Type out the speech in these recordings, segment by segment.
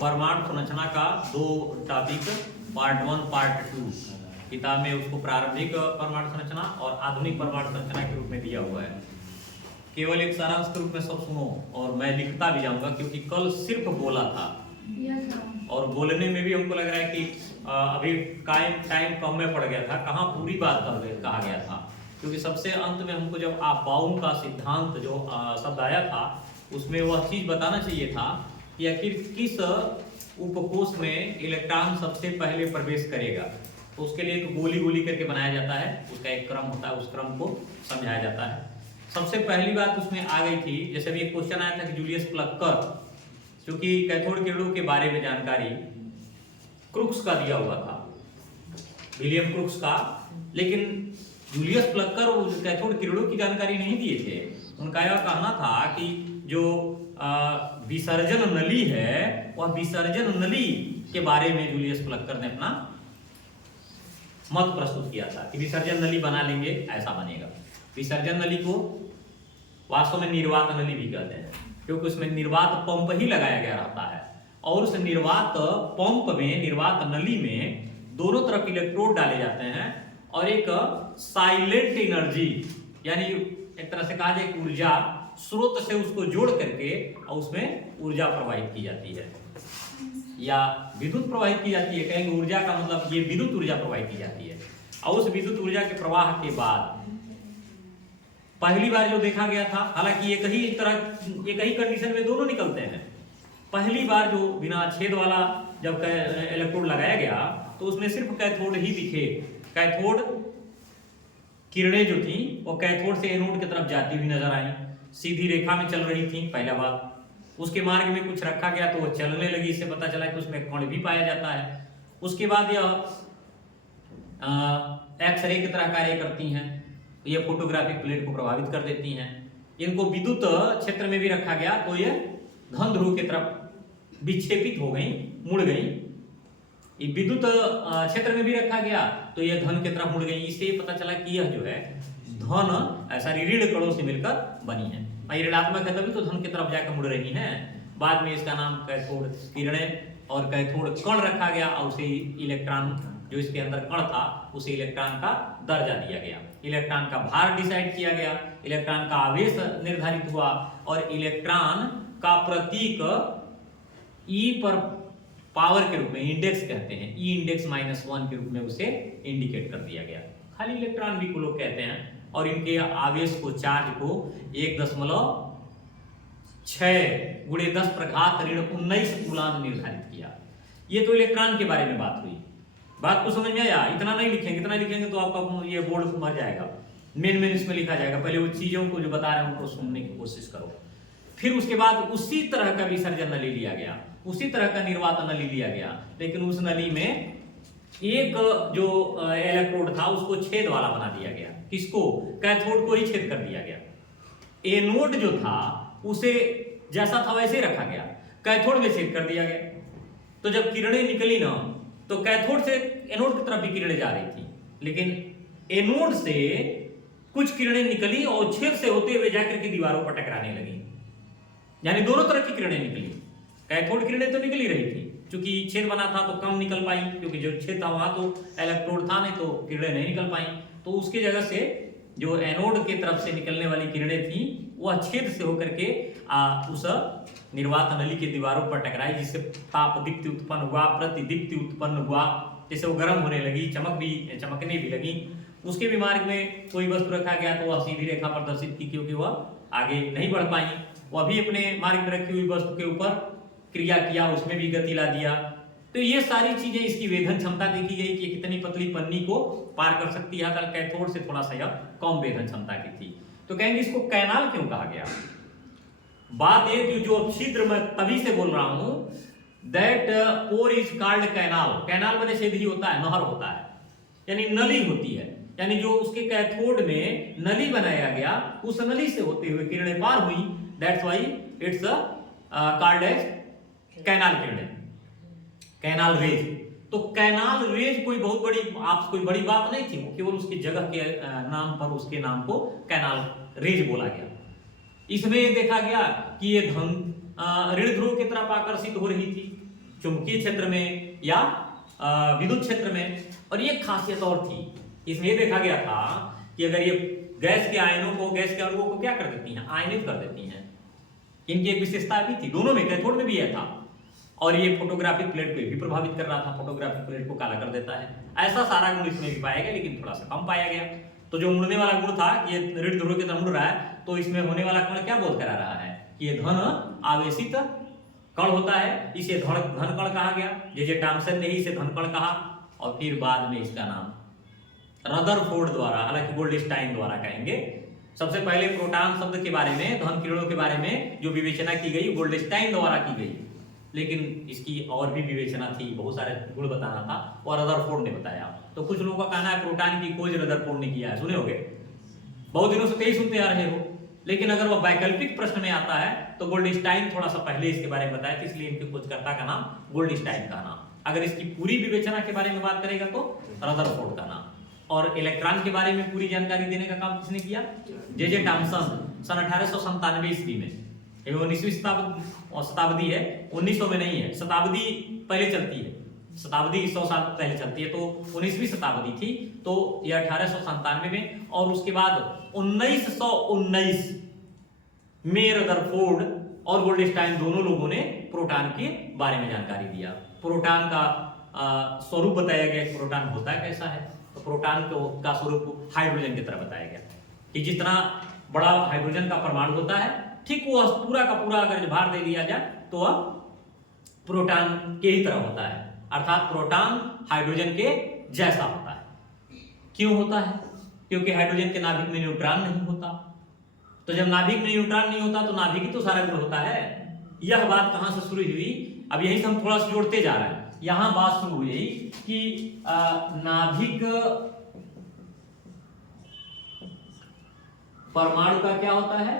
परमाणु संरचना का 2 टॉपिक पार्ट 1 पार्ट 2 किताब में उसको प्रारंभिक परमाणु संरचना और आधुनिक परमाणु संरचना के रूप में दिया हुआ है। केवल एक सारांश के रूप में सब सुनो और मैं लिखता भी जाऊंगा क्योंकि कल सिर्फ बोला था और बोलने में भी हमको लग रहा है कि अभी टाइम कम में पड़ गया था, कहाँ पूरी बात कहा गया था, क्योंकि सबसे अंत में हमको जब बाउम का सिद्धांत जो शब्द आया था उसमें वह चीज बताना चाहिए था कि आखिर किस उपकोष में इलेक्ट्रॉन सबसे पहले प्रवेश करेगा। तो उसके लिए एक गोली गोली करके बनाया जाता है, उसका एक क्रम होता है, उस क्रम को समझाया जाता है। सबसे पहली बात उसमें आ गई थी, जैसे अभी एक क्वेश्चन आया था कि जूलियस प्लक्कर, क्योंकि कैथोड किरणों के बारे में जानकारी क्रुक्स का दिया हुआ था, विलियम क्रुक्स का, लेकिन जूलियस प्लक्कर कैथोड किरणों की जानकारी नहीं दिए थे। उनका यह कहना था कि जो विसर्जन नली है वह विसर्जन नली के बारे में जूलियस प्लक्कर ने अपना मत प्रस्तुत किया था कि विसर्जन नली बना लेंगे ऐसा बनेगा। विसर्जन नली को वास्तव में निर्वात नली भी कहते हैं, क्योंकि उसमें निर्वात पंप ही लगाया गया रहता है और उस निर्वात पंप में, निर्वात नली में दोनों तरफ इलेक्ट्रोड डाले जाते हैं और एक साइलेंट एनर्जी, यानी एक तरह से कहा जाए ऊर्जा स्रोत से उसको जोड़ करके और उसमें ऊर्जा प्रवाहित की जाती है या विद्युत प्रवाहित की जाती है। कहेंगे ऊर्जा का मतलब ये विद्युत ऊर्जा प्रवाहित की जाती है और उस विद्युत ऊर्जा के प्रवाह के बाद पहली बार जो देखा गया था, हालांकि एक ही कंडीशन में दोनों निकलते हैं। पहली बार जो बिना छेद वाला जब इलेक्ट्रोड लगाया गया तो उसमें सिर्फ कैथोड ही दिखे। कैथोड किरणें जो थी वो कैथोड से एनोड की तरफ जाती हुई नजर आई, सीधी रेखा में चल रही थी पहला बार। उसके मार्ग में कुछ रखा गया तो वो चलने लगी, इससे पता चला कि उसमें कण भी पाया जाता है। उसके बाद यह एक्सरे की तरह कार्य करती हैं, ये फोटोग्राफिक प्लेट को प्रभावित कर देती हैं। इनको विद्युत क्षेत्र में भी रखा गया तो ये धन ध्रुव की तरफ विक्षेपित हो गई, मुड़ गई। विद्युत क्षेत्र में भी रखा गया तो यह धन की तरफ मुड़ गई। इससे पता चला कि यह जो है धन ऐसा ऋण कणों से मिलकर बनी है। ऋणात्मक है तभी तो धन की तरफ जाकर मुड़ रही है। बाद में इसका नाम कैथोड किरणें और कैथोड कण रखा गया और उसे इलेक्ट्रॉन जो इसके अंदर कण था उसे इलेक्ट्रॉन का दर्जा दिया गया, इलेक्ट्रॉन का भार डिसाइड किया गया, इलेक्ट्रॉन का आवेश निर्धारित हुआ और इलेक्ट्रॉन का प्रतीक E पर पावर के रूप में, इंडेक्स कहते हैं, E इंडेक्स -1 के रूप में उसे इंडिकेट कर दिया गया। खाली इलेक्ट्रॉन भी को लोग कहते हैं और इनके आवेश को, चार्ज को 1.6 × 10⁻⁻19 कूलाम निर्धारित किया। ये तो इलेक्ट्रॉन के बारे में बात हुई। बात को समझ में आया? इतना नहीं लिखेंगे, इतना लिखेंगे तो आपका ये बोर्ड मर जाएगा। मेन इसमें लिखा जाएगा। पहले वो चीजों को जो बता रहे हैं उनको सुनने की कोशिश करो। फिर उसके बाद उसी तरह का विसर्जन नली लिया गया, उसी तरह का निर्वात नली लिया गया, लेकिन उस नली में एक जो इलेक्ट्रोड था उसको छेद वाला बना दिया गया। किसको? कैथोड को ही छेद कर दिया गया। एनोड जो था उसे जैसा था वैसे रखा गया, कैथोड में छेद कर दिया गया। तो जब किरणें निकली ना तो कैथोड से एनोड की तरफ भी किरणें जा रही थी, लेकिन एनोड से कुछ किरणें निकली और छेद से होते हुए जाकर के दीवारों पर टकराने लगी। यानी दोनों तरह की किरणें निकली। कैथोड किरणें तो निकल ही रही थी, क्योंकि छेद बना था तो कम निकल पाई, क्योंकि जो छेद था वहां तो इलेक्ट्रोड था नहीं तो किरणें नहीं निकल पाई। तो उसकी जगह से जो एनोड की तरफ से निकलने वाली किरणें थी वह छेद से होकर के उस निर्वात नली के दीवारों पर टकराई, जिससे ताप दीप्ति उत्पन्न हुआ, प्रतिदीप्ति उत्पन्न हुआ, जैसे वो गर्म होने लगी, चमकने भी लगी। उसके भी मार्ग में कोई वस्तु रखा गया तो वह सीधी रेखा प्रदर्शित की, क्योंकि वह आगे नहीं बढ़ पाई। वह भी अपने मार्ग में रखी हुई वस्तु के ऊपर क्रिया किया, उसमें भी गति ला दिया। तो ये सारी चीजें, इसकी वेधन क्षमता देखी गई कि कितनी पतली पन्नी को पार कर सकती है। कैथोड से थोड़ा सा यह कम वेधन क्षमता की थी। तो कहेंगे इसको कैनाल क्यों कहा गया? बात ये कि जो छिद्र मैं तभी से बोल रहा हूं, that pour is called canal. Canal मैंने छेद ही होता है, नहर होता है, यानी नली होती है। यानी जो उसके कैथोड में नली बनाया गया, उस नली से होते हुए किरणें पार हुई, that's why it's called as canal किरणें, कैनाल रेज। तो कैनाल रेज कोई बहुत बड़ी कोई बड़ी बात नहीं थी, केवल उसकी जगह के नाम पर उसके नाम को कैनाल रेज बोला गया। इसमें देखा गया कि ये धन ऋण ध्रुव की तरफ आकर्षित हो रही थी, चुंबकीय क्षेत्र में या विद्युत क्षेत्र में। और ये खासियत और थी, इसमें ये देखा गया था कि अगर ये गैस के आयनों को, गैस के अणुओं को क्या कर देती हैं, आयनित कर देती हैं। इनकी एक विशेषता भी थी, दोनों में, कैथोड में भी यह था। और ये फोटोग्राफिक प्लेट को भी प्रभावित कर रहा था, फोटोग्राफिक प्लेट को काला कर देता है। ऐसा सारा गुण इसमें भी पाया गया, लेकिन थोड़ा सा कम पाया गया। तो जो मुड़ने वाला गुण था, ये ऋण ध्रुव की तरफ मुड़ रहा है, तो इसमें होने वाला कण क्या बोध करा रहा है कि ये धन आवेशित कण होता है, इसे धन कण कहा गया। जे टॉमसन ने ही इसे धन कण कहा, और फिर बाद में इसका नाम रदरफोर्ड द्वारा, हालांकि गोल्डस्टाइन द्वारा कहेंगे। सबसे पहले प्रोटॉन शब्द के बारे में, धन किरणों के बारे में जो विवेचना की गई गोल्डस्टाइन द्वारा की गई, लेकिन इसकी और भी विवेचना थी, बहुत सारे गुण बताना था, और रदरफोर्ड ने बताया। तो कुछ लोगों का कहना है प्रोटॉन की खोज रदरफोर्ड ने किया है, सुने होंगे, बहुत दिनों से यही सुनते आ रहे हो। लेकिन अगर वह वैकल्पिक प्रश्न में आता है तो गोल्डस्टाइन थोड़ा सा पहले इसके बारे में बताया, इसलिए इनके खोजकर्ता का नाम गोल्डस्टाइन का नाम। अगर इसकी पूरी विवेचना के बारे में बात करेगा तो रदरफोर्ड का नाम। और इलेक्ट्रॉन के बारे में पूरी जानकारी देने का काम किसने किया, जे टॉमसन, सन 1897 ईस्वी में। 19वीं शताब्दी है, 1900 में नहीं है, शताब्दी पहले चलती है, शताब्दी 100 साल पहले चलती है, तो 19वीं शताब्दी थी। तो यह 1897 में, और उसके बाद 1919 में रदरफोर्ड और गोल्डस्टाइन दोनों लोगों ने प्रोटॉन के बारे में जानकारी दिया। प्रोटॉन का स्वरूप बताया गया, प्रोटॉन होता है कैसा है। तो प्रोटॉन का स्वरूप हाइड्रोजन की तरह बताया गया कि जितना बड़ा हाइड्रोजन का परमाणु होता है, ठीक वो पूरा का पूरा अगर भार दे दिया जाए तो वह प्रोटॉन के ही तरह होता है, अर्थात प्रोटॉन हाइड्रोजन के जैसा होता है। क्यों होता है? क्योंकि हाइड्रोजन के नाभिक में न्यूट्रॉन नहीं होता। तो जब नाभिक में न्यूट्रॉन नहीं होता तो नाभिक ही तो सारा गुण होता है। यह बात कहां से शुरू हुई, अब यही से हम थोड़ा सा जोड़ते जा रहे हैं। यहां बात शुरू हुई कि नाभिक परमाणु का क्या होता है,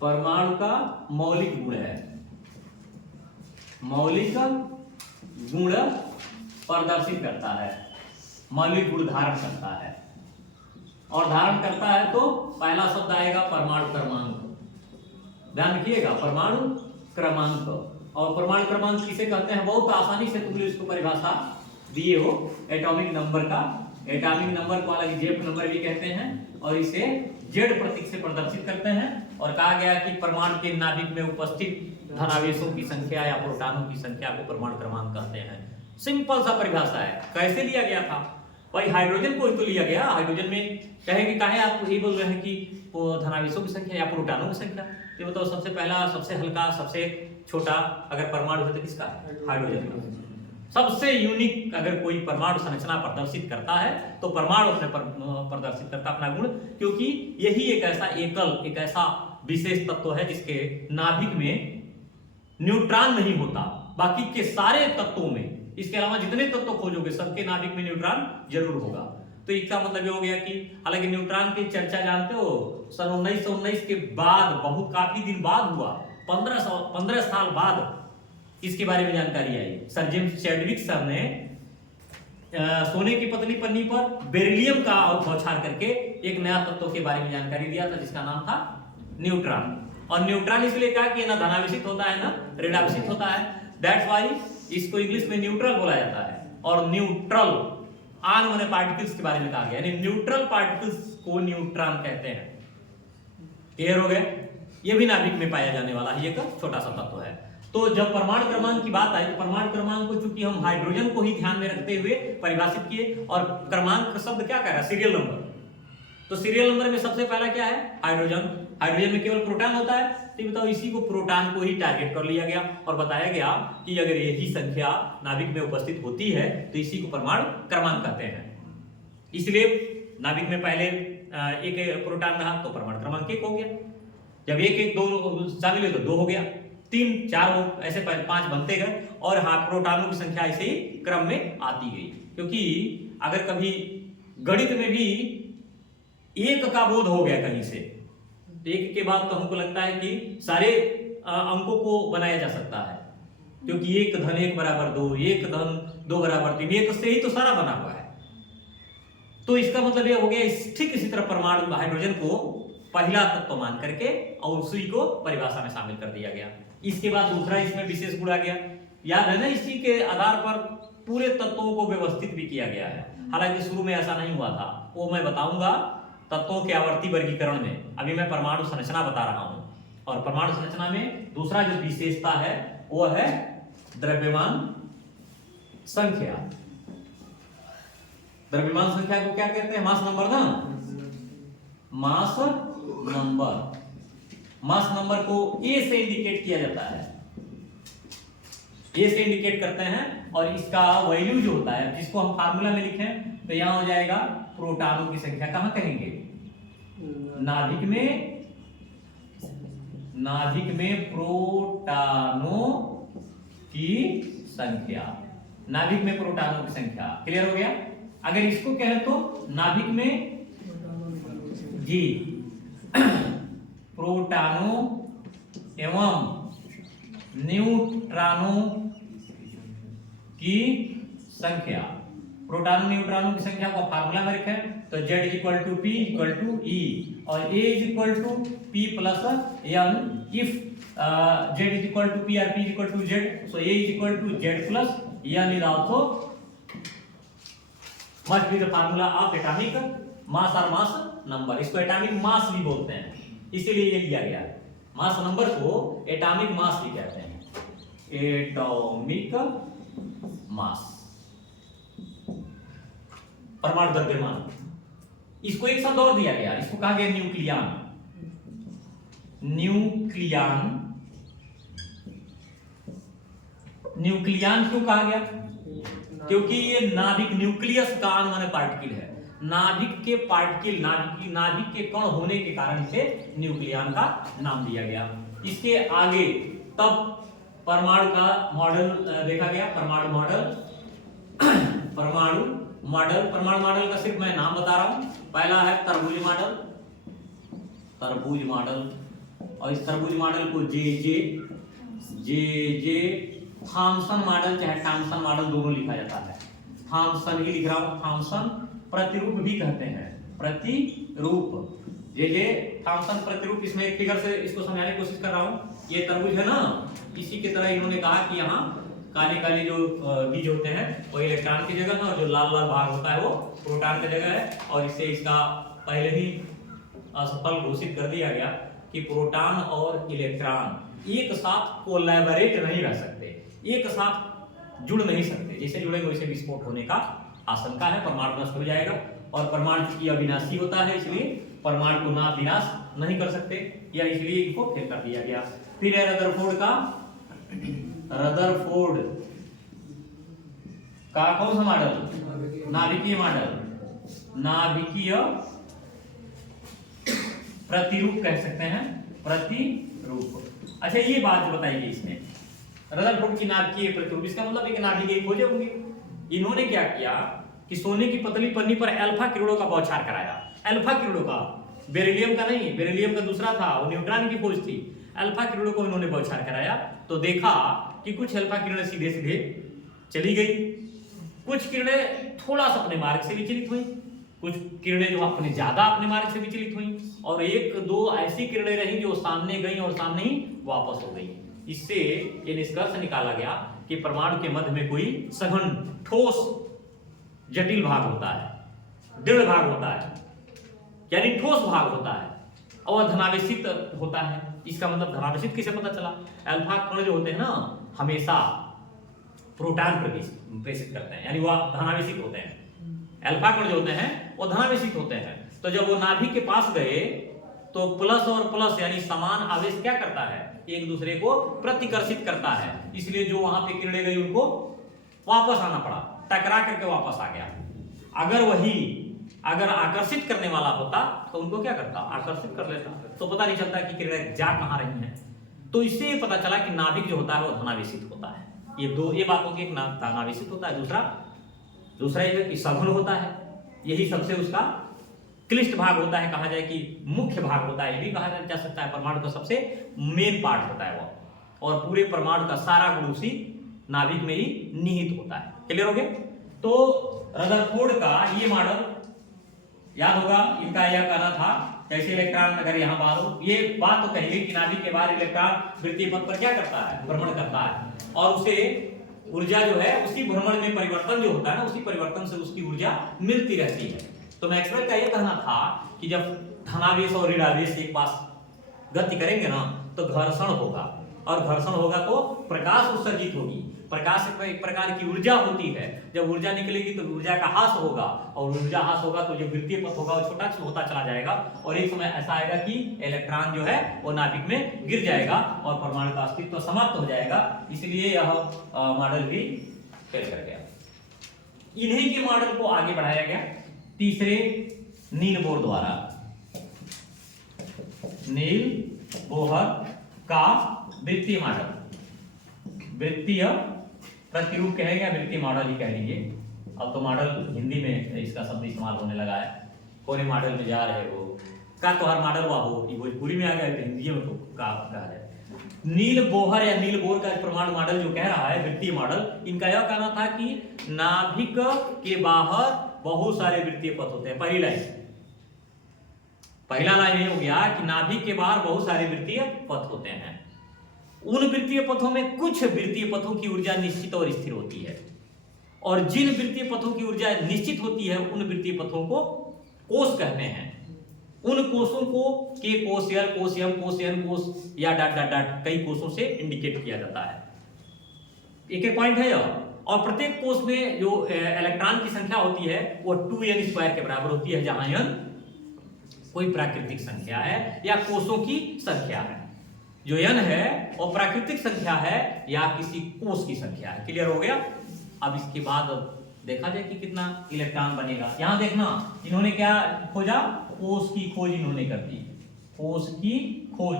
परमाणु का मौलिक गुण है, मौलिक गुण प्रदर्शित करता है, मौलिक गुण धारण करता है। और धारण करता है तो पहला शब्द आएगा परमाणु क्रमांक। ध्यान रखिएगा, परमाणु क्रमांक। और परमाणु क्रमांक किसे कहते हैं, बहुत आसानी से तुम इसको परिभाषा दिए हो, एटॉमिक नंबर का। एटॉमिक नंबर को अलग जेड नंबर भी कहते हैं, और इसे जेड प्रतीक से प्रदर्शित करते हैं। और कहा गया कि परमाणु के नाभिक में उपस्थित धनावेशों की संख्या या प्रोटॉनों की संख्या को परमाणु क्रमांक कहते हैं। सिंपल सा परिभाषा है। कैसे लिया गया था भाई, हाइड्रोजन को ही तो लिया गया। हाइड्रोजन में कहेंगे काहे आप ये बोल रहे हैं कि धनावेशों की संख्या या प्रोटॉनों की संख्या, ये बताओ सबसे पहला, सबसे हल्का, सबसे छोटा अगर परमाणु है तो किसका, हाइड्रोजन का। सबसे यूनिक अगर कोई परमाणु संरचना प्रदर्शित करता है तो परमाणु अपने प्रदर्शित करता अपना गुण, क्योंकि यही एक ऐसा एकल, एक ऐसा विशेष तत्व है जिसके नाभिक में न्यूट्रॉन नहीं होता। बाकी के सारे तत्वों में, इसके अलावा जितने तत्व खोजोगे सबके नाभिक में न्यूट्रॉन जरूर होगा। तो इसका मतलब ये हो गया कि हालांकि न्यूट्रॉन की चर्चा जानते हो सन 1919 के बाद, बहुत काफी दिन बाद हुआ, 15 साल बाद इसके बारे में जानकारी आई। सर जेम्स चैडविक सर ने सोने की पतली पन्नी पर बेरिलियम का बौछार करके एक नया तत्व के बारे में जानकारी दिया था, जिसका नाम था न्यूट्रॉन। और न्यूट्रॉन इसलिए कहा कि ना धनावेशित होता है ना ऋणावेशित होता है, दैट्स व्हाई इसको इंग्लिश में न्यूट्रल बोला जाता है। और न्यूट्रल आन माने पार्टिकल्स के बारे में कहा गया, यानी न्यूट्रल पार्टिकल्स को न्यूट्रॉन कहते हैं। क्लियर हो गया? ये भी नाभिक में पाया जाने वाला ही एक छोटा सा तत्व है। तो जब परमाणु क्रमांक की बात आई तो परमाणु क्रमांक को चूंकि हम हाइड्रोजन को ही ध्यान में रखते हुए परिभाषित किए, और क्रमांक शब्द क्या कह रहा है, सीरियल नंबर। तो सीरियल नंबर में सबसे पहला क्या है, हाइड्रोजन। हाइड्रोजन में केवल प्रोटॉन होता है, तो बताओ इसी को प्रोटॉन को ही टारगेट कर लिया गया और बताया गया कि अगर यही संख्या नाभिक में उपस्थित होती है तो इसी को परमाणु क्रमांक कहते हैं। इसलिए नाभिक में पहले एक प्रोटॉन रहा तो परमाणु क्रमांक 1 हो गया, जब एक दो शामिल है तो 2 हो गया, 3 4 हो, ऐसे 5 बनते गए। और हाँ, प्रोटॉनों की संख्या ऐसे ही क्रम में आती गई, क्योंकि अगर कभी गणित में भी एक का बोध हो गया कहीं से, एक के बाद तो हमको लगता है कि सारे अंकों को बनाया जा सकता है, क्योंकि 1 धन 1 बराबर 2, 1 धन 2 बराबर 3, एक से ही तो सारा बना हुआ है। तो इसका मतलब ये हो गया, ठीक इसी तरह परमाणु हाइड्रोजन को पहला तत्व मान करके और उसी को परिभाषा में शामिल कर दिया गया। इसके बाद दूसरा इसमें विशेष गुण आ गया याद है ना, इसी के आधार पर पूरे तत्वों को व्यवस्थित भी किया गया है। हालांकि शुरू में ऐसा नहीं हुआ था, वो मैं बताऊंगा तत्वों के आवर्ती वर्गीकरण में। अभी मैं परमाणु संरचना बता रहा हूं, और परमाणु संरचना में दूसरा जो विशेषता है वो है द्रव्यमान संख्या। द्रव्यमान संख्या को क्या कहते हैं? मास नंबर ना, मास नंबर। मास नंबर को ए से इंडिकेट किया जाता है, ए से इंडिकेट करते हैं, और इसका वैल्यू जो होता है, जिसको हम फार्मूला में लिखें तो यहां हो जाएगा प्रोटॉनों की संख्या। कहां कहेंगे? नाभिक में प्रोटॉनों की संख्या, नाभिक में प्रोटॉनों की संख्या। क्लियर हो गया? अगर इसको कहें तो नाभिक में जी प्रोटॉनों एवं न्यूट्रॉनों की संख्या। प्रोटॉनों न्यूट्रॉनों की संख्या को फार्मूला में रखें तो Z = P = E और A = P + N। if Z = P or P = Z, so A = Z + N is also must be the formula of atomic mass or mass number। इसको एटॉमिक मास भी बोलते हैं, इसीलिए ये लिया गया है। मास नंबर को एटॉमिक मास भी कहते हैं, एटॉमिक मास, परमाणु द्रव्यमान। इसको एक शब्द और दिया गया, इसको कहा गया न्यूक्लियन। न्यूक्लियन क्यों कहा गया? क्योंकि ये नाभिक, न्यूक्लियस का माने पार्टिकल है, नाभिक के पार्टिकल, नाभिक के कण होने के कारण से न्यूक्लियन का नाम दिया गया। इसके आगे तब परमाणु का मॉडल देखा गया, परमाणु मॉडल का सिर्फ मैं नाम बता रहा हूं। पहला है तरबूज मॉडल, और इस तरबूज मॉडल को जे थॉमसन मॉडल चाहे थॉमसन मॉडल दोनों लिखा जाता है। थॉमसन ही लिख रहा हूं, थॉमसन प्रतिरूप भी कहते हैं, प्रतिरूप, जे थॉमसन प्रतिरूप। इसमें एक फिगर से इसको समझाने की कोशिश कर रहा हूं। ये तरबूज है ना, इसी की तरह इन्होंने कहा कि यहाँ काले काले जो बीज होते हैं वो इलेक्ट्रॉन की जगह है, और जो लाल लाल भाग होता है वो प्रोटॉन की जगह है। और इससे इसका पहले ही असफल घोषित कर दिया गया कि प्रोटॉन और इलेक्ट्रॉन एक साथ कोलैबोरेट नहीं रह सकते, एक साथ जुड़ नहीं सकते। जैसे जुड़ेंगे वैसे विस्फोट होने का आशंका है, परमाणु नष्ट हो जाएगा। और परमाणु की अविनाशी होता है, इसलिए परमाणु को ना विनाश नहीं कर सकते, या इसलिए इनको फेल कर दिया गया। फिर है रदरफोर्ड का कौन सा मॉडल? नाभिकीय मॉडल, नाभिकीय प्रतिरूप कह सकते हैं, प्रतिरूप। अच्छा ये बात जो बताई गई इसमें रदरफोर्ड की नाभिकीय प्रतिरूप, इसका मतलब है कि नाभिकीय खोजे होंगे। इन्होंने क्या किया कि सोने की पतली पन्नी पर अल्फा किरणों का बौछार कराया। अल्फा किरणों का, बेरिलियम का नहीं, बेरिलियम का दूसरा था, वो न्यूट्रॉन की खोज थी। अल्फा किरणों को इन्होंने बौछार कराया तो देखा कि कुछ अल्फा किरणें सीधे सीधे चली गई, कुछ किरणें थोड़ा सा अपने मार्ग से विचलित हुई, कुछ किरणें जो अपने ज्यादा अपने मार्ग से विचलित हुई, और एक दो ऐसी किरणें रही जो सामने गई और सामने ही वापस हो गई। इससे ये निष्कर्ष निकाला गया कि परमाणु के मध्य में कोई सघन, ठोस, जटिल भाग होता है, दृढ़ भाग होता है, यानी ठोस भाग होता है, और धनावेशित होता है। इसका मतलब धनावेशित किसे पता चला? अल्फा कण जो होते हैं ना, हमेशा प्रोटॉन प्रेषित करते हैं, यानी वह धनावेशित होते हैं। अल्फा कण जो होते हैं वो धनावेशित होते हैं। तो जब वो नाभिक के पास गए तो प्लस और प्लस यानी समान आवेश क्या करता है? एक दूसरे को प्रतिकर्षित करता है। इसलिए जो वहां पे किरणें गई उनको वापस आना पड़ा, टकरा करके वापस आ गया। अगर आकर्षित करने वाला होता तो उनको क्या करता? आकर्षित कर लेता, तो पता नहीं चलता कि किरणें जा कहां रही हैं। तो इससे पता चला कि नाभिक जो होता है वो धनावेशित होता है। ये बात होगी, एक धनावेशित होता है, दूसरा ये सघन होता है। यही सबसे उसका क्लिष्ट भाग होता है, कहा जाए कि मुख्य भाग होता है, ये भी कहा जा सकता है। परमाणु का सबसे मेन पार्ट होता है वो, और पूरे परमाणु का सारा गुण उसी नाभिक में ही निहित होता है। क्लियर हो गया? तो रदरफोर्ड का ये मॉडल याद होगा, इनका यह कहना था जैसे इलेक्ट्रॉन अगर यहाँ बाहर हो, ये बात तो कही गई कि नाभिक के बाहर इलेक्ट्रॉन वृत्तीय पथ पर क्या करता है, भ्रमण करता है, और उसे ऊर्जा जो है उसी भ्रमण में परिवर्तन जो होता है ना, उसी परिवर्तन से उसकी ऊर्जा मिलती रहती है। तो मैक्सवेल का यह कहना था कि जब धनावेश और ऋणावेश एक पास गति करेंगे ना तो घर्षण होगा, और घर्षण होगा तो प्रकाश उत्सर्जित होगी। प्रकाश एक प्रकार की ऊर्जा होती है, जब ऊर्जा निकलेगी तो ऊर्जा का ह्रास होगा, और ऊर्जा ह्रास होगा तो जो वृत्तीय पथ होगा वो छोटा होता चला जाएगा, और एक समय ऐसा आएगा कि इलेक्ट्रॉन जो है वो नाभिक में गिर जाएगा और परमाणु का अस्तित्व समाप्त हो जाएगा। इसलिए यह मॉडल भी फेल कर गया। इन्हीं के मॉडल को आगे बढ़ाया गया तीसरे नील बोर द्वारा। नील बोहर का वृत्तीय मॉडल, वृत्तीय प्रतिरूप कहेंगे या वृत्तीय मॉडल ही कह लीजिए। अब तो मॉडल हिंदी में इसका शब्द इस्तेमाल होने लगा है, कोने मॉडल में जा रहे हो का तो हर मॉडल हुआ हो, भोजपुरी में आ गया तो हिंदी में तो कहा जाए। नील बोहर या नील बोर का परमाणु मॉडल जो कह रहा है वृत्तीय मॉडल, इनका यह कहना था कि नाभिक के बाहर बहुत सारे वृत्तीय पथ होते हैं। पहला लाइन ये हो गया कि नाभिक के बाहर बहुत सारे वृत्तीय पथ होते हैं। उन वृत्तीय पथों में कुछ वृत्तीय पथों की ऊर्जा निश्चित और स्थिर होती है, और जिन वृत्तीय पथों की ऊर्जा निश्चित होती है उन वृत्तीय पथों को कोष कहते हैं। उन कोषों को के कोष, यल कोष, यम कोष, एन कोष या डॉट डॉट डॉट कई कोषों से इंडिकेट किया जाता है। एक एक पॉइंट है यह। और प्रत्येक कोष में जो इलेक्ट्रॉन की संख्या होती है वो 2n² के बराबर होती है, जहां n कोई प्राकृतिक संख्या है या कोषों की संख्या है। जो n है वो प्राकृतिक संख्या है या किसी कोष की संख्या है। क्लियर हो गया? अब इसके बाद देखा जाए कि कितना इलेक्ट्रॉन बनेगा। यहां देखना, इन्होंने क्या खोजा, कोष की खोज इन्होंने कर दी, कोष की खोज।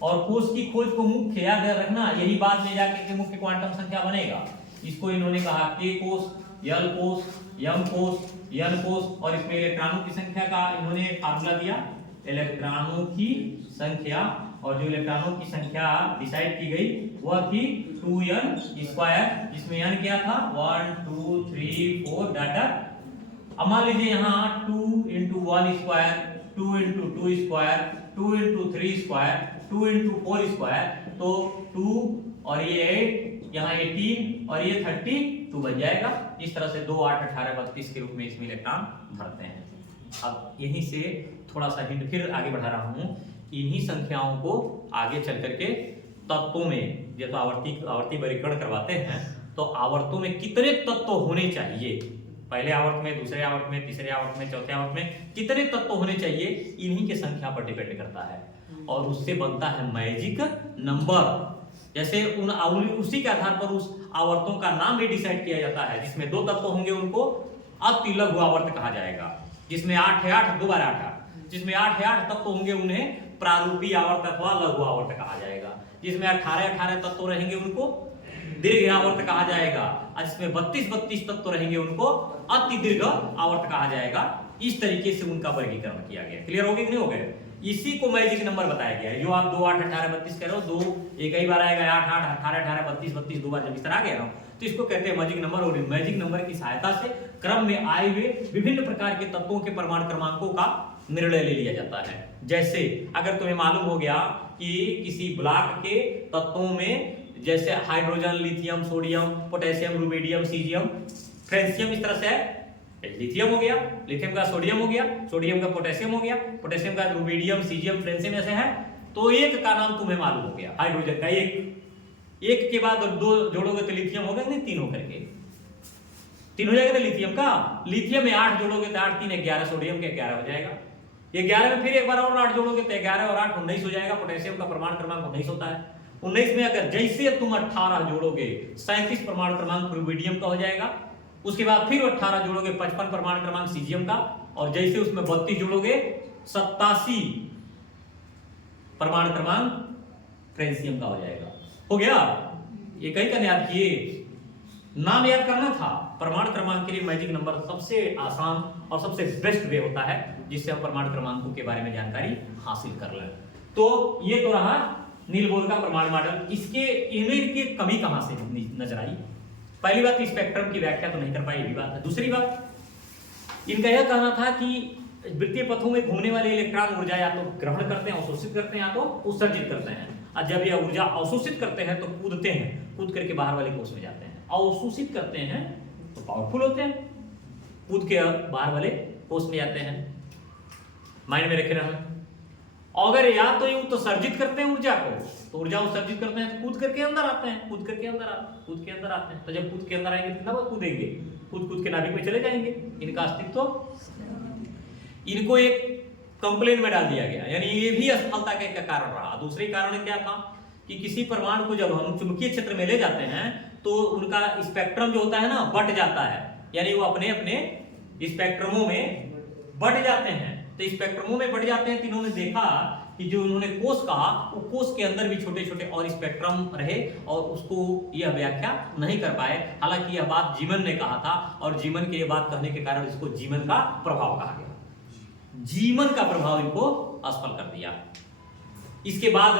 और कोष की खोज को मुख्य याद रखना, यही बाद में जाके के मुख्य क्वांटम संख्या बनेगा। इसको इन्होंने कहा के कोष, यल कोष, यम कोष, एन कोष, और इसमें इलेक्ट्रॉनों की संख्या का इन्होंने फार्मूला दिया, इलेक्ट्रॉनों की संख्या। और जो इलेक्ट्रॉनों की संख्या डिसाइड की गई वह थी 2n², जिसमें n क्या था 1 2 3 4 डाटा। अब मान लीजिए यहाँ 2 × 1², 2 × 2², 2 × 3², 2 × 4², तो 2 और ये 8, यहाँ 18 और ये 32 बन जाएगा। इस तरह से 2 8 18 32 के रूप में इसमें इलेक्ट्रॉन भरते हैं। अब यहीं से थोड़ा सा हिंट फिर आगे बढ़ा रहा हूँ। इन्हीं संख्याओं को आगे चल करके तत्वों में, जब आवर्ती वर्गीकरण करवाते हैं तो आवर्तों में कितने तत्व होने चाहिए, पहले आवर्त में, दूसरे आवर्त में, तीसरे आवर्त में, चौथे आवर्त में कितने तत्व होने चाहिए, इन्हीं के संख्या पर डिपेंड करता है। और उससे बनता है मैजिक नंबर। जैसे उसी के आधार पर उस आवर्तों का नाम भी डिसाइड किया जाता है। जिसमें 2 तत्व होंगे उनको अति लघु आवर्त कहा जाएगा। जिसमें 8 है 8, 2 बार 8, जिसमें 8 है 8 तत्व होंगे उन्हें प्रारूपी आवर्त अथवा लघु आवर्त कहा जाएगा। जिसमें 18 तत्व रहेंगे उनको दीर्घ आवर्त कहा जाएगा, और जिसमें 32 तत्व रहेंगे उनको अति दीर्घ आवर्त कहा जाएगा। इस तरीके से उनका वर्गीकरण किया गया। क्लियर हो गया कि नहीं हो गया? इसी को मैजिक नंबर बताया गया है। जो आप 2 8 18 32 कह रहे हो, 2 एक ही बार आएगा, 8 8 18 18 32 32 2 बार जब इस तरह आ गया ना, तो इसको कहते हैं मैजिक नंबर। और मैजिक नंबर की सहायता से क्रम में आए हुए विभिन्न प्रकार के तत्वों के परमाणु क्रमांकों का निर्णय ले लिया जाता है। जैसे अगर तुम्हें मालूम हो गया कि किसी ब्लॉक के तत्वों में जैसे hydrogen, lithium, sodium, potassium, rubidium, caesium, francium, इस तरह से लिथियम हो गया, लिथियम का सोडियम हो गया, सोडियम का पोटेशियम हो गया, पोटेशियम का रुबिडियम, सीजियम, फ्रेंसियम ऐसे है, तो एक का नाम तुम्हें मालूम हो गया, हाइड्रोजन का एक के बाद 2 जोड़ोगे तो लिथियम होगा नहीं, 3 होकर के 3 हो जाएगा ना लिथियम का। लिथियम में 8 जोड़ोगे तो 8 3 11, सोडियम के 11 हो जाएगा। 11 में फिर एक बार और 8 जोड़ोगे तो 11 और 8 19 हो जाएगा। पोटेशियम का परमाणु क्रमांक 19 होता है। 19 में अगर जैसे तुम 18 जोड़ोगे 37 परमाणु क्रमांक रुबिडियम का हो जाएगा। उसके बाद फिर 18 जोड़ोगे 55 परमाणु क्रमांक सीजियम का, और जैसे उसमें 32 जोड़ोगे 87 परमाणु क्रमांक फ्रेंसियम का हो जाएगा। हो गया? ये कहीं का याद किए, नाम याद करना था। परमाणु क्रमांक के लिए मैजिक नंबर सबसे आसान और सबसे बेस्ट वे होता है जिससे हम परमाणु क्रमांकों के बारे में जानकारी हासिल कर लें। तो ये तो रहा नील बोर का परमाणु मॉडल। इसके इमेज की कमी कहां से नजर आई? पहली बात, स्पेक्ट्रम की व्याख्या तो नहीं कर पाई, ये भी बात है। दूसरी बात, इनका यह कहना था कि वृत्तीय पथों में घूमने वाले इलेक्ट्रॉन ऊर्जा या तो ग्रहण करते हैं, अवशोषित करते हैं, या तो उत्सर्जित करते हैं। और जब यह ऊर्जा अवशोषित करते हैं तो कूदते हैं, कूद करके बाहर वाले कोष में जाते हैं। अवशोषित करते हैं तो पावरफुल होते हैं, कूद के बाहर वाले कोष में जाते हैं। माइंड में रखे रहना। अगर या तो ये उत्सर्जित करते हैं ऊर्जा को, तो ऊर्जा उत्सर्जित करते हैं तो कूद करके अंदर आते हैं, कूद के अंदर आते हैं। तो जब कूद के अंदर आएंगे कितना बार कूदेंगे, कूद के नाभिक में चले जाएंगे। इनका अस्तित्व तो इनको एक कंप्लेन में डाल दिया गया, यानी ये भी असफलता का कारण रहा। दूसरे कारण क्या था कि किसी परमाणु को जब हम चुंबकीय क्षेत्र में ले जाते हैं तो उनका स्पेक्ट्रम जो होता है ना बट जाता है, यानी वो अपने अपने स्पेक्ट्रमों में बढ़ जाते हैं। तो स्पेक्ट्रमों में बढ़ जाते हैं। इन्होंने देखा कि जो उन्होंने कोष कहा, वो कोष के अंदर भी छोटे छोटे और स्पेक्ट्रम रहे और उसको यह व्याख्या नहीं कर पाए। हालांकि यह बात जीमन ने कहा था और जीमन के ये बात कहने के कारण इसको जीमन का प्रभाव कहा गया। जीमन का प्रभाव इनको असफल कर दिया। इसके बाद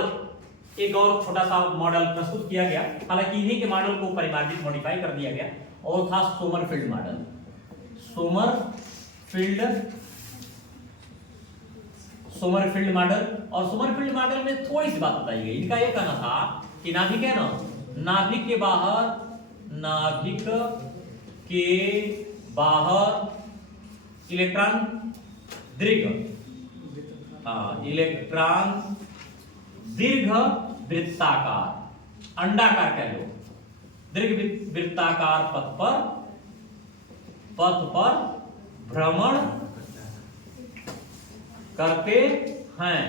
एक और छोटा सा मॉडल प्रस्तुत किया गया, हालांकि इन्हीं के मॉडल को परिमार्जित मॉडिफाई कर दिया गया, और था सोमरफेल्ड मॉडल। Sommerfeld model. और सोमरफेल्ड मॉडल में थोड़ी सी बात बताई गई। इनका यह कहना था कि नाभिक है ना, नाभिक के बाहर इलेक्ट्रॉन दीर्घ वृत्ताकार, अंडाकार कह लो, दीर्घ वृत्ताकार पथ पर भ्रमण करते हैं।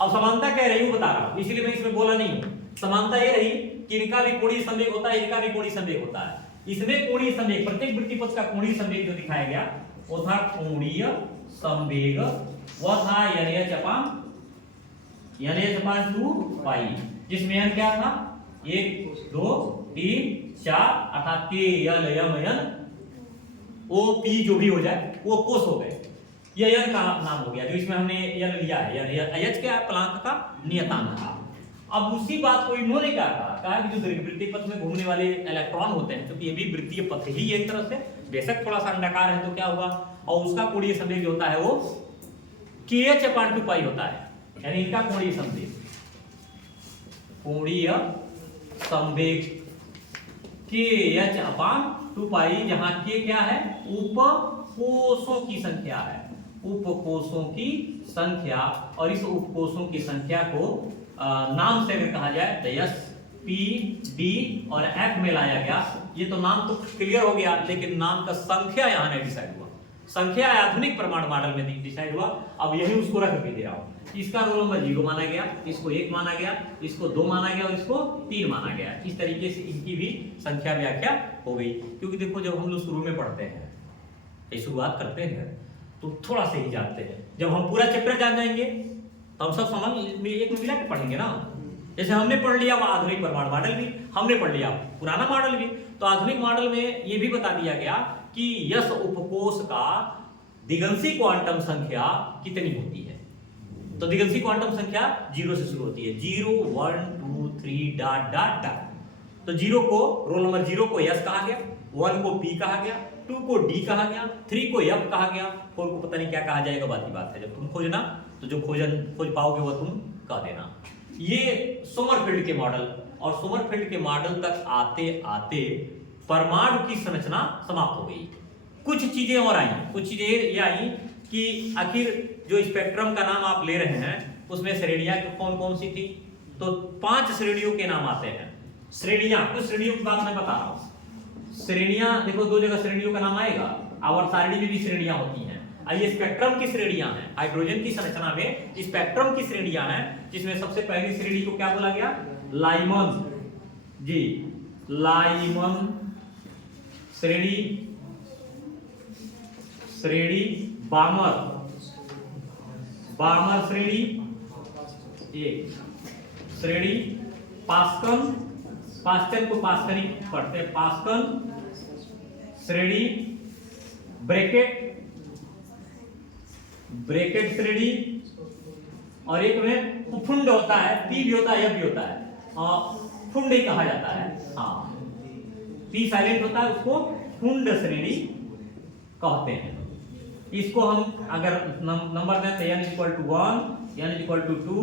अब समानता कह रही हूं, बता रहा हूं, इसलिए मैं इसमें बोला नहीं हूं। समानता ये रही कि इनका भी कोणीय संवेग होता है, इनका भी कोणीय संवेग होता है। इसमें कोणीय संवेग, प्रत्येक वृत्तीय पथ का कोणीय संवेग जो दिखाया गया वो था कोणीय संवेग, वह था NH/2 पाई, जिसमें n क्या था 1 2 3 4 अर्थात K L M N O P जो भी हो जाए वो कोष हो गए। यह n का नाम हो गया जो इसमें हमने n लिया है, यानी H क्या प्लांक का नियतांक था। अब उसी बात को इन्होंने क्या कहा कि जो वृत्तीय पथ में घूमने वाले इलेक्ट्रॉन होते हैं, क्योंकि ये भी वृत्तीय पथ ही एक तरह से, बेशक थोड़ा सा अंडाकार है तो क्या हुआ, और उसका कोणीय संवेग जो होता है वो KH/2 पाई होता है, यानी इनका कोणीय संवेग KH/2 पाई, जहां K क्या है, उपकोषों की संख्या है, उपकोषों की संख्या। और इस उपकोषों की संख्या को नाम से अगर कहा जाए तो S P D और F में लाया गया। ये तो नाम तो क्लियर हो गया, लेकिन नाम का संख्या यहाँ नहीं डिसाइड हुआ। संख्या आधुनिक परमाणु मॉडल में डिसाइड हुआ। अब यही उसको रख भी दे रहा हूं। इसका रोल नंबर 0 माना गया, इसको 1 माना गया, इसको 2 माना गया और इसको 3 माना गया। इस तरीके से इनकी भी संख्या व्याख्या हो गई। क्योंकि देखो जब हम लोग शुरू में पढ़ते हैं, शुरुआत करते हैं तो थोड़ा सा ही जानते हैं। जब हम पूरा चैप्टर जान जाएंगे तो हम सब समझ एक में मिला के पढ़ेंगे ना। जैसे हमने पढ़ लिया आधुनिक परमाणु मॉडल भी, हमने पढ़ लिया पुराना मॉडल भी, तो आधुनिक मॉडल में ये भी बता दिया गया कि यस उपकोष का दिगंशी क्वांटम संख्या कितनी होती है। तो दिगंशी क्वांटम संख्या 0 से शुरू होती है, 0 1 2 3 डॉट डॉट डॉट। तो 0 को रोल नंबर 0 को यस कहा गया, 1 को पी कहा गया, 2 को डी कहा गया, 3 को एफ कहा गया, 4 को पता नहीं क्या कहा जाएगा, बात ही बात है। जब तुम खोजना तो जो खोज पाओगे वो तुम कह देना। ये सोमरफेल्ड के मॉडल, और सोमरफेल्ड के मॉडल तक आते आते परमाणु की संरचना समाप्त हो गई। कुछ चीजें और आई, कुछ चीजें ये आई कि आखिर जो स्पेक्ट्रम का नाम आप ले रहे हैं उसमें श्रेणियां कौन कौन सी थी। तो 5 श्रेणियों के नाम आते हैं। श्रेणियां, कुछ श्रेणियों की बात मैं बता रहा हूं। श्रेणियां देखो, 2 जगह श्रेणियों का नाम आएगा। आवर्त सारणी में भी श्रेणियां होती हैं। ये स्पेक्ट्रम की श्रेणियां हैं। हाइड्रोजन की संरचना में स्पेक्ट्रम की श्रेणियां हैं, जिसमें सबसे पहली श्रेणी को क्या बोला गया, लाइमन जी, लाइमन श्रेणी, बामर श्रेणी एक श्रेणी, पास्कन को पास्कनी पढ़ते हैं, पास्कन श्रेणी, ब्रैकेट श्रेणी, और एक में फुंड होता है, पी भी होता है, एफ भी होता है, फुंड ही कहा जाता है। हाँ, पी साइलेंट होता है, उसको फुंड श्रेणी कहते हैं। इसको हम अगर नंबर दें तो n equal to 1, n equal to 2,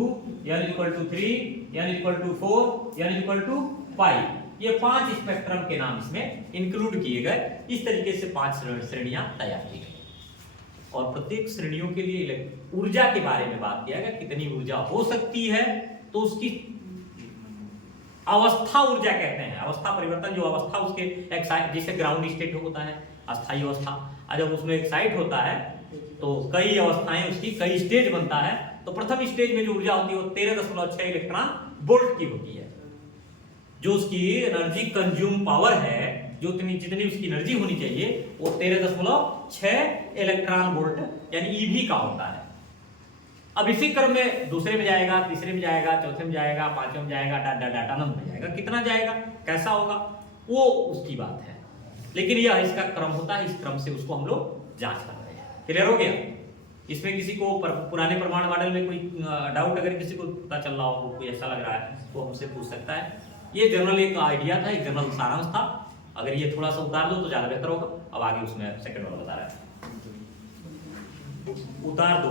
n equal to 3, n equal to 4, n equal to 5, ये 5 स्पेक्ट्रम के नाम इसमें इंक्लूड किए गए। इस तरीके से 5 श्रेणियां तैयार की गई और प्रत्येक श्रेणियों के लिए ऊर्जा के बारे में बात किया गया, कितनी ऊर्जा हो सकती है, तो उसकी अवस्था ऊर्जा कहते हैं। अवस्था परिवर्तन, जो अवस्था उसके जैसे ग्राउंड स्टेट होता है, अस्थायी अवस्था, और जब उसमें एक्साइट होता है तो कई अवस्थाएं उसकी, कई स्टेज बनता है। तो प्रथम स्टेज में जो ऊर्जा होती है वो 13.6 इलेक्ट्रॉन वोल्ट की होती है। जो उसकी एनर्जी कंज्यूम पावर है, जो जितनी उसकी एनर्जी होनी चाहिए, वो 13.6 इलेक्ट्रॉन वोल्ट यानी ईवी का होता है। अब इसी क्रम में दूसरे में जाएगा, तीसरे में जाएगा, चौथे में जाएगा, पांचवें में जाएगा, डाटानंद में जाएगा। कितना जाएगा, कैसा होगा, वो उसकी बात है, लेकिन यह इसका क्रम होता है। इस क्रम से उसको हम लोग जांच कर रहे हैं। क्लियर हो गया? इसमें किसी को पुराने प्रमाण मॉडल में कोई डाउट अगर किसी को पता चल रहा हो, कोई ऐसा लग रहा है, तो हमसे पूछ सकता है। ये जनरल एक आइडिया था, एक जनरल सारांश था। अगर ये थोड़ा सा उतार दो तो ज्यादा बेहतर होगा। अब आगे उसमें सेकंड वाला बता रहा है, उतार दो।